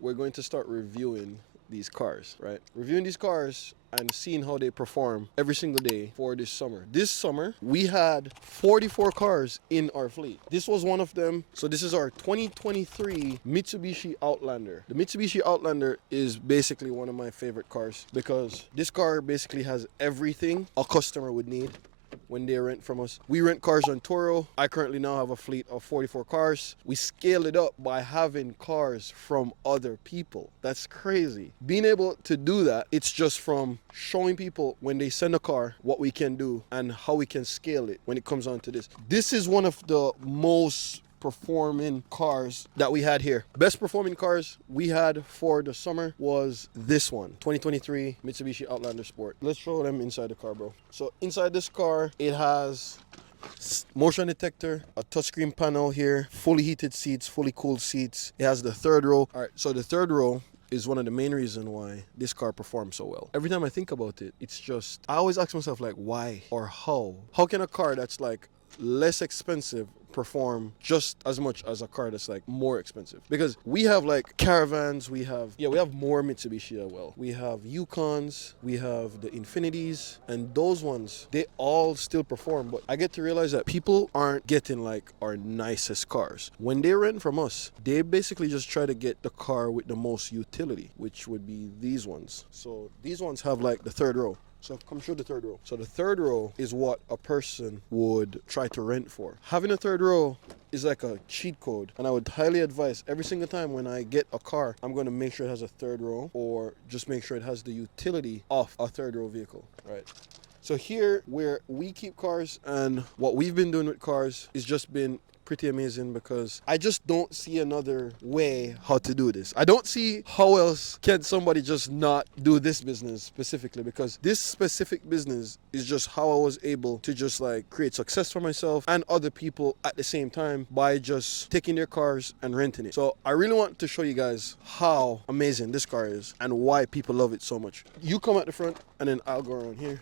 we're going to start reviewing these cars, right? Reviewing these cars and seeing how they perform every single day for this summer. This summer, we had 44 cars in our fleet. This was one of them. So this is our 2023 Mitsubishi Outlander. The Mitsubishi Outlander is basically one of my favorite cars because this car basically has everything a customer would need when they rent from us. We rent cars on Turo. I currently now have a fleet of 44 cars. We scale it up by having cars from other people. That's crazy. Being able to do that, it's just from showing people when they send a car what we can do and how we can scale it when it comes on to this. This is one of the most performing cars that we had here. Best performing cars we had for the summer was this one, 2023 Mitsubishi Outlander Sport. Let's show them inside the car, bro. So inside this car, it has motion detector, a touchscreen panel here, fully heated seats, fully cooled seats. It has the third row. All right, so the third row is one of the main reasons why this car performs so well. Every time I think about it, it's just, I always ask myself like, why or how? How can a car that's like less expensive perform just as much as a car that's like more expensive? Because we have like caravans, we have more Mitsubishi as well. We have Yukons, we have the Infinities, and those ones, they all still perform. But I get to realize that people aren't getting like our nicest cars. When they rent from us, they basically just try to get the car with the most utility, which would be these ones. So these ones have like the third row. So come show the third row. So the third row is what a person would try to rent for. Having a third row is like a cheat code, and I would highly advise every single time when I get a car, I'm going to make sure it has a third row, or just make sure it has the utility of a third row vehicle, right? So here where we keep cars and what we've been doing with cars is just been pretty amazing, because I just don't see another way how to do this. I don't see how else can somebody just not do this business specifically, because this specific business is just how I was able to just like create success for myself and other people at the same time by just taking their cars and renting it. So I really want to show you guys how amazing this car is and why people love it so much. You come at the front and then I'll go around here.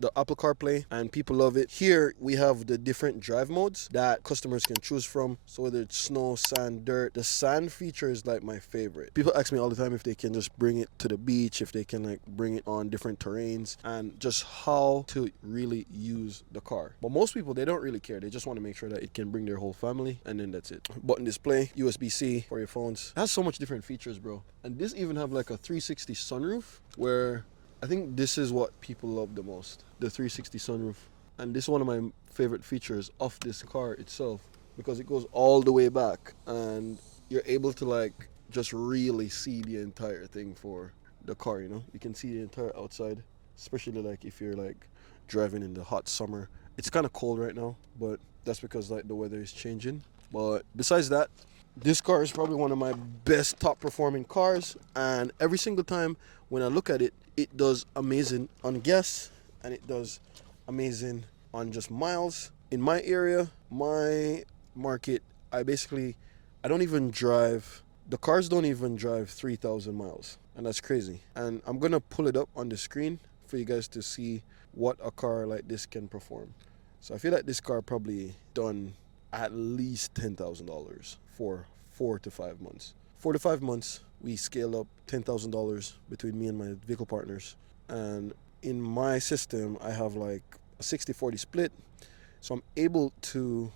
The Apple CarPlay, and people love it. Here we have the different drive modes that customers can choose from. So whether it's snow, sand, dirt, the sand feature is like my favorite. People ask me all the time if they can just bring it to the beach, if they can like bring it on different terrains, and just how to really use the car. But most people, they don't really care. They just want to make sure that it can bring their whole family, and then that's it. Button display, USB-C for your phones. It has so much different features, bro. And this even have like a 360 sunroof, where I think this is what people love the most, the 360 sunroof. And this is one of my favorite features of this car itself, because it goes all the way back and you're able to like just really see the entire thing for the car, you know? You can see the entire outside, especially like if you're like driving in the hot summer. It's kind of cold right now, but that's because like the weather is changing. But besides that, this car is probably one of my best top performing cars, and every single time when I look at it, it does amazing on gas and it does amazing on just miles. In my area, my market, I don't even drive, the cars don't even drive 3,000 miles, and that's crazy. And I'm gonna pull it up on the screen for you guys to see what a car like this can perform. So I feel like this car probably done at least $10,000 for 4 to 5 months. 4 to 5 months, we scale up $10,000 between me and my vehicle partners. And in my system, I have like a 60-40 split. So I'm able to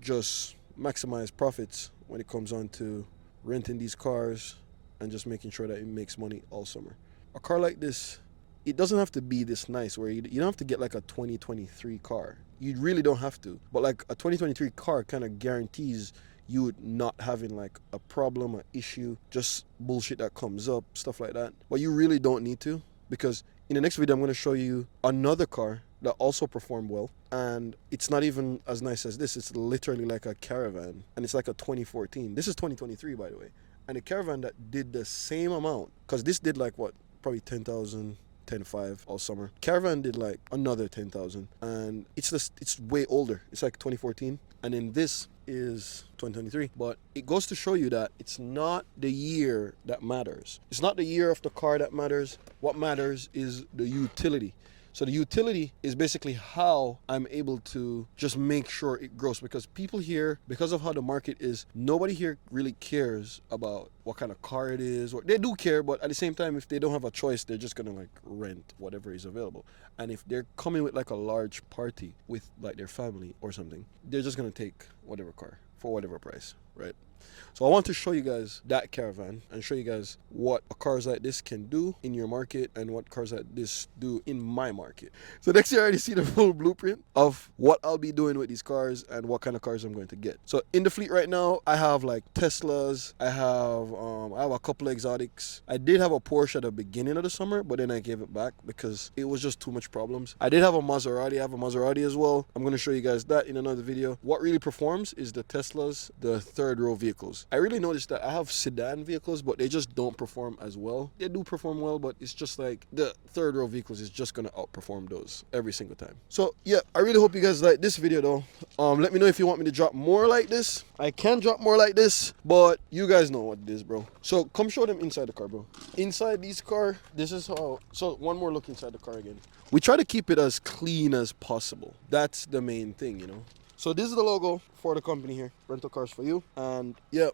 just maximize profits when it comes on to renting these cars and just making sure that it makes money all summer. A car like this, it doesn't have to be this nice where you don't have to get like a 2023 car. You really don't have to. But like a 2023 car kind of guarantees you not having like a problem, an issue, just bullshit that comes up, stuff like that. But you really don't need to, because in the next video I'm going to show you another car that also performed well, and it's not even as nice as this. It's literally like a Caravan, and it's like a 2014. This is 2023, by the way. And a Caravan that did the same amount, because this did like what, probably 10,000, 10.5 all summer. Caravan did like another 10,000, and it's way older. It's like 2014, and then this is 2023. But it goes to show you that it's not the year that matters. It's not the year of the car that matters. What matters is the utility. So the utility is basically how I'm able to just make sure it grows, because people here, because of how the market is, nobody here really cares about what kind of car it is. Or they do care, but at the same time, if they don't have a choice, they're just gonna like rent whatever is available. And if they're coming with like a large party with like their family or something, they're just gonna take whatever car for whatever price, right? So I want to show you guys that caravan and show you guys what cars like this can do in your market and what cars like this do in my market. So next year I already see the full blueprint of what I'll be doing with these cars and what kind of cars I'm going to get. So in the fleet right now, I have like Teslas, I have a couple of exotics. I did have a Porsche at the beginning of the summer, but then I gave it back because it was just too much problems. I did have a Maserati. I have a Maserati as well. I'm going to show you guys that in another video. What really performs is the Teslas, the third row vehicles. I really noticed that I have sedan vehicles, but they just don't perform as well. They do perform well, but it's just like the third row vehicles is just gonna outperform those every single time. So yeah, I really hope you guys like this video though. Let me know if you want me to drop more like this. I can drop more like this, but you guys know what it is, bro. So come show them inside the car, bro. Inside this car, this is how. So one more look inside the car again. We try to keep it as clean as possible. That's the main thing, you know. So this is the logo for the company here, Rental Cars For You. And yeah,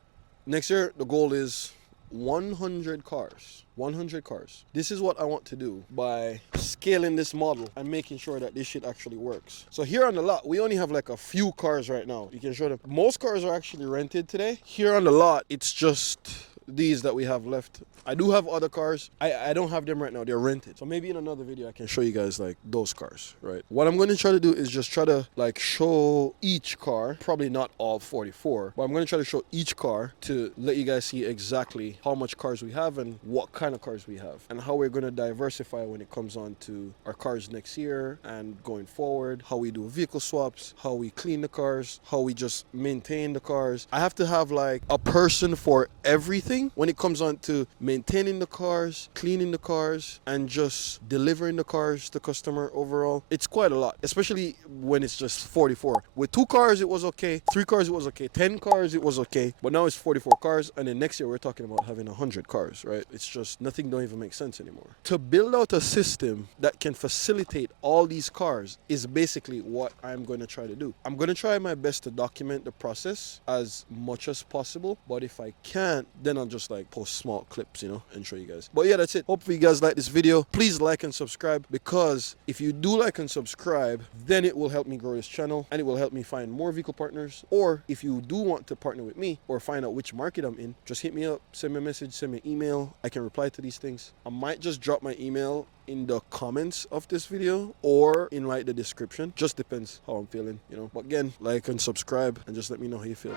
next year the goal is 100 cars. 100 cars. This is what I want to do by scaling this model and making sure that this shit actually works. So here on the lot, we only have like a few cars right now. You can show them. Most cars are actually rented today. Here on the lot, it's just these that we have left. I do have other cars. I don't have them right now. They're rented. So maybe in another video I can show you guys like those cars, right? What I'm going to try to do is just try to like show each car, probably not all 44, but I'm going to try to show each car to let you guys see exactly how much cars we have and what kind of cars we have and how we're going to diversify when it comes on to our cars next year and going forward, how we do vehicle swaps, how we clean the cars, how we just maintain the cars. I have to have like a person for everything when it comes on to maintaining the cars, cleaning the cars, and just delivering the cars to customer overall. It's quite a lot, especially when it's just 44. With 2 cars, it was okay. 3 cars, it was okay. 10 cars, it was okay. But now it's 44 cars, and then next year we're talking about having 100 cars, right? It's just nothing don't even make sense anymore. To build out a system that can facilitate all these cars is basically what I'm going to try to do. I'm going to try my best to document the process as much as possible, but if I can't, then I'll just like post small clips, you know, and show you guys. But yeah, that's it. Hopefully you guys like this video. Please like and subscribe, because if you do like and subscribe, then it will help me grow this channel and it will help me find more vehicle partners. Or if you do want to partner with me or find out which market I'm in, just hit me up, send me a message, send me an email. I can reply to these things. I might just drop my email in the comments of this video or in like the description. Just depends how I'm feeling, you know. But again, like and subscribe and just let me know how you feel.